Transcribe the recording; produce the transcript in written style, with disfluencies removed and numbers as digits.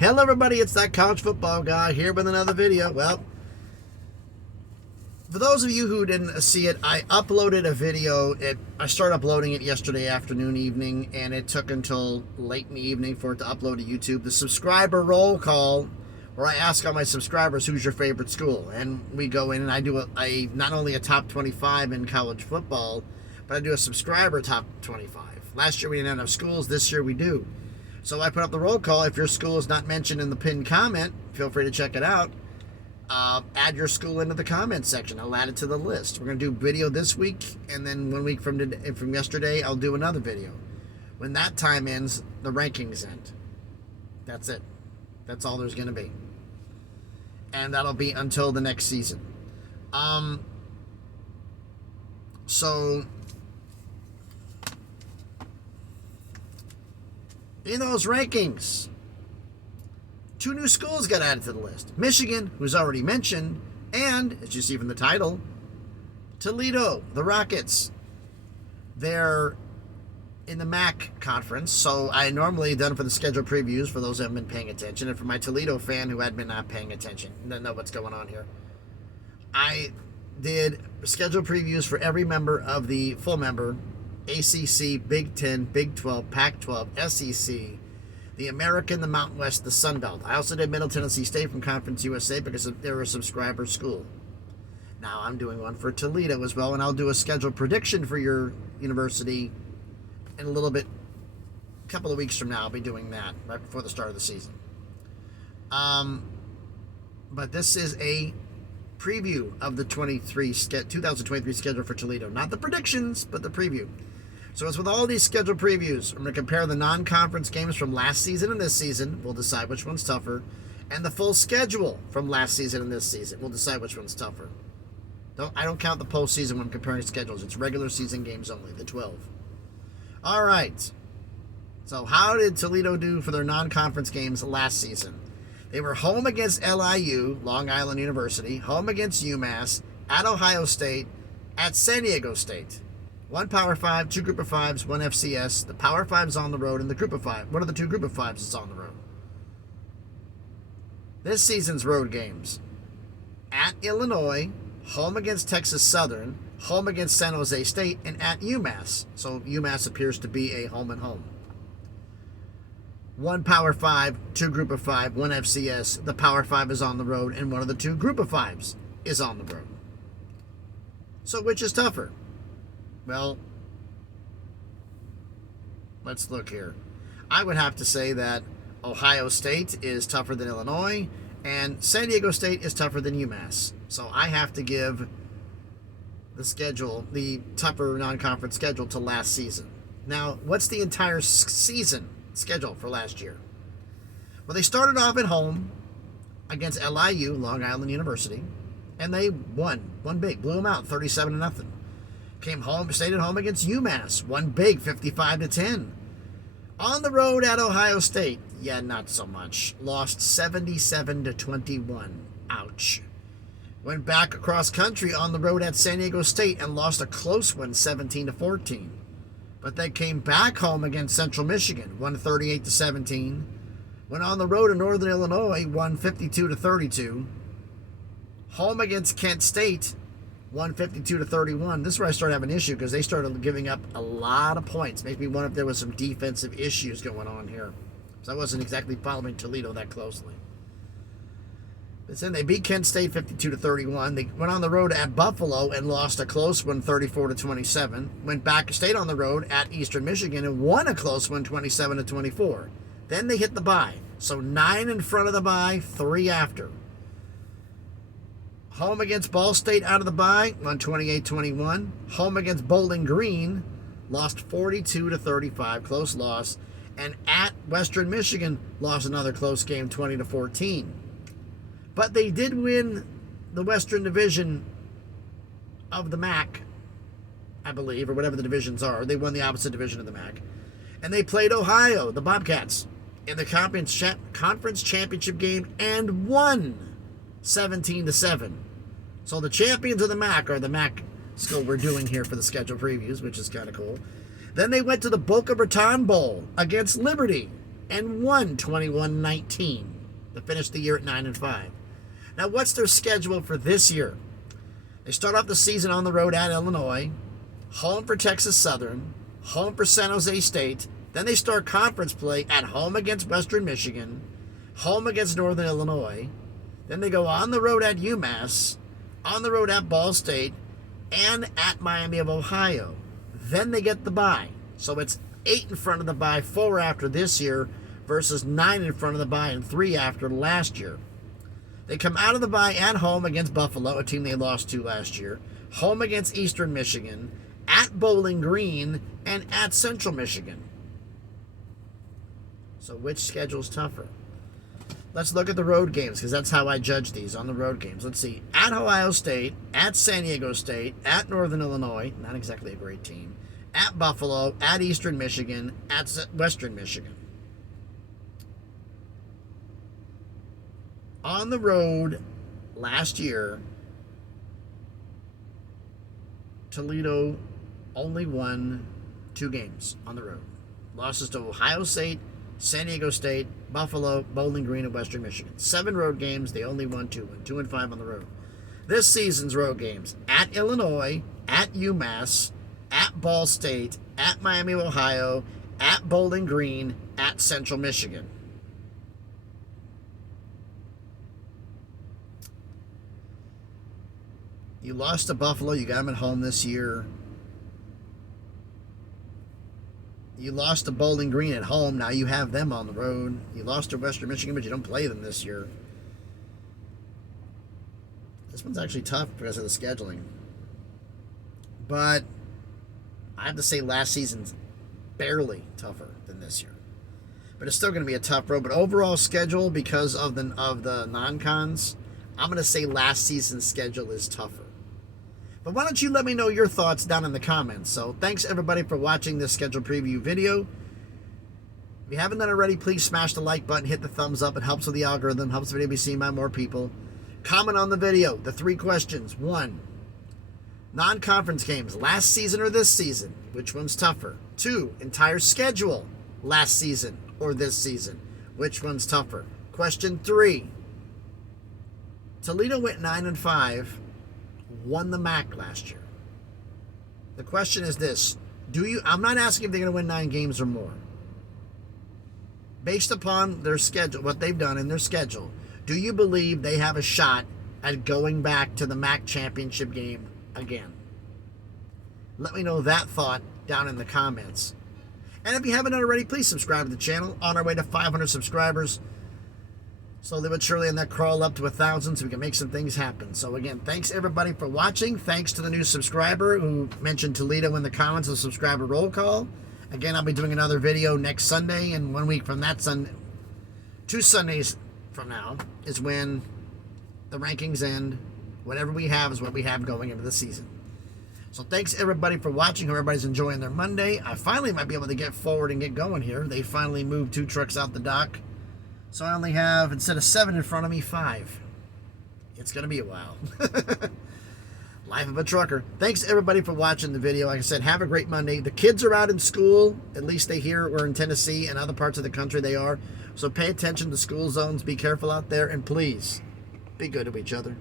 Hello everybody, it's that college football guy here with another video. Well, for those of you who didn't see it, I uploaded a video. I started uploading it yesterday afternoon, evening, and it took until late in the evening for it to upload to YouTube. The subscriber roll call, where I ask all my subscribers, who's your favorite school? And we go in and I do not only a top 25 in college football, but I do a subscriber top 25. Last year we didn't have enough schools, this year we do. So I put up the roll call. If your school is not mentioned in the pinned comment, feel free to check it out. Add your school into the comment section. I'll add it to the list. We're going to do video this week, and then 1 week from yesterday, I'll do another video. When that time ends, the rankings end. That's it. That's all there's going to be. And that'll be until the next season. So in those rankings, 2 new schools got added to the list. Michigan, who's already mentioned, and, as you see from the title, Toledo, the Rockets. They're in the MAC conference, so I normally done for the schedule previews for those who haven't been paying attention, and for my Toledo fan who had been not paying attention, don't know what's going on here. I did schedule previews for every member of the full member ACC, Big 10, Big 12, Pac-12, SEC, the American, the Mountain West, the Sun Belt. I also did Middle Tennessee State from Conference USA because they're a subscriber school. Now I'm doing one for Toledo as well, and I'll do a schedule prediction for your university in a little bit, a couple of weeks from now. I'll be doing that right before the start of the season. But this is a preview of the 2023 schedule for Toledo. Not the predictions, but the preview. So as with all these schedule previews, I'm going to compare the non-conference games from last season and this season. We'll decide which one's tougher. And the full schedule from last season and this season. We'll decide which one's tougher. I don't count the postseason when I'm comparing schedules. It's regular season games only, the 12. All right. So how did Toledo do for their non-conference games last season? They were home against LIU, Long Island University, home against UMass, at Ohio State, at San Diego State. 1 Power 5, 2 Group of 5s, 1 FCS. The Power 5 is on the road, and the Group of 5. One of the 2 Group of 5s is on the road. This season's road games: at Illinois, home against Texas Southern, home against San Jose State, and at UMass. So UMass appears to be a home and home. 1 Power 5, 2 Group of 5, 1 FCS. The Power 5 is on the road, and one of the 2 Group of 5s is on the road. So which is tougher? Well, let's look here. I would have to say that Ohio State is tougher than Illinois, and San Diego State is tougher than UMass. So I have to give the tougher non-conference schedule to last season. Now, what's the entire season schedule for last year? Well, they started off at home against LIU, Long Island University, and they won big, blew them out 37-0. Came home, stayed at home against UMass, won big 55-10. On the road at Ohio State, yeah, not so much. Lost 77-21. Ouch. Went back across country on the road at San Diego State and lost a close one, 17-14. But they came back home against Central Michigan, won 38-17. Went on the road in Northern Illinois, won 52-32. Home against Kent State, won 52-31. This is where I started having an issue because they started giving up a lot of points. Makes me wonder if there was some defensive issues going on here. So I wasn't exactly following Toledo that closely. But then they beat Kent State 52-31. They went on the road at Buffalo and lost a close one 34-27. Went back, stayed on the road at Eastern Michigan and won a close one 27-24. Then they hit the bye. So 9 in front of the bye, 3 after. Home against Ball State out of the bye, won 28-21. Home against Bowling Green, lost 42-35, close loss. And at Western Michigan, lost another close game, 20-14. But they did win the Western Division of the MAC, I believe, or whatever the divisions are. They won the opposite division of the MAC. And they played Ohio, the Bobcats, in the conference championship game and won 17-7. So the champions of the MAC are the MAC school we're doing here for the schedule previews, which is kind of cool. Then they went to the Boca Raton Bowl against Liberty and won 21-19 to finish the year at 9-5. Now, what's their schedule for this year? They start off the season on the road at Illinois, home for Texas Southern, home for San Jose State. Then they start conference play at home against Western Michigan, home against Northern Illinois. Then they go on the road at UMass, on the road at Ball State, and at Miami of Ohio. Then they get the bye. So it's 8 in front of the bye, 4 after this year, versus 9 in front of the bye and 3 after last year. They come out of the bye at home against Buffalo, a team they lost to last year, home against Eastern Michigan, at Bowling Green, and at Central Michigan. So which schedule's tougher? Let's look at the road games, because that's how I judge these on the road games. Let's see. At Ohio State, at San Diego State, at Northern Illinois, not exactly a great team, at Buffalo, at Eastern Michigan, at Western Michigan. On the road last year, Toledo only won 2 games on the road. Losses to Ohio State, San Diego State, Buffalo, Bowling Green, and Western Michigan. 7 road games, they only won 2. Went 2-5 on the road. This season's road games: at Illinois, at UMass, at Ball State, at Miami, Ohio, at Bowling Green, at Central Michigan. You lost to Buffalo. You got them at home this year. You lost to Bowling Green at home. Now you have them on the road. You lost to Western Michigan, but you don't play them this year. This one's actually tough because of the scheduling. But I have to say last season's barely tougher than this year. But it's still going to be a tough road. But overall schedule, because of the non-cons, I'm going to say last season's schedule is tougher. But why don't you let me know your thoughts down in the comments. So thanks everybody for watching this schedule preview video. If you haven't done it already, please smash the like button, hit the thumbs up. It helps with the algorithm, helps the video be seen by more people. Comment on the video, the 3 questions. 1, non-conference games, last season or this season? Which one's tougher? 2, entire schedule, last season or this season? Which one's tougher? Question 3, Toledo went 9-5, won the MAC last year. The question is this: I'm not asking if they're going to win 9 games or more. Based upon their schedule, what they've done in their schedule, do you believe they have a shot at going back to the MAC championship game again? Let me know that thought down in the comments. And if you haven't already, please subscribe to the channel. On our way to 500 subscribers. Slowly but surely, and that crawl up to 1,000 so we can make some things happen. So again, thanks everybody for watching. Thanks to the new subscriber who mentioned Toledo in the comments of the subscriber roll call. Again, I'll be doing another video next Sunday, and 1 week from that Sunday, 2 Sundays from now, is when the rankings end. Whatever we have is what we have going into the season. So thanks everybody for watching. Hope everybody's enjoying their Monday. I finally might be able to get forward and get going here. They finally moved 2 trucks out the dock. So I only have, instead of 7 in front of me, 5. It's going to be a while. Life of a trucker. Thanks everybody for watching the video. Like I said, have a great Monday. The kids are out in school. At least they here or in Tennessee and other parts of the country they are. So pay attention to school zones. Be careful out there. And please, be good to each other.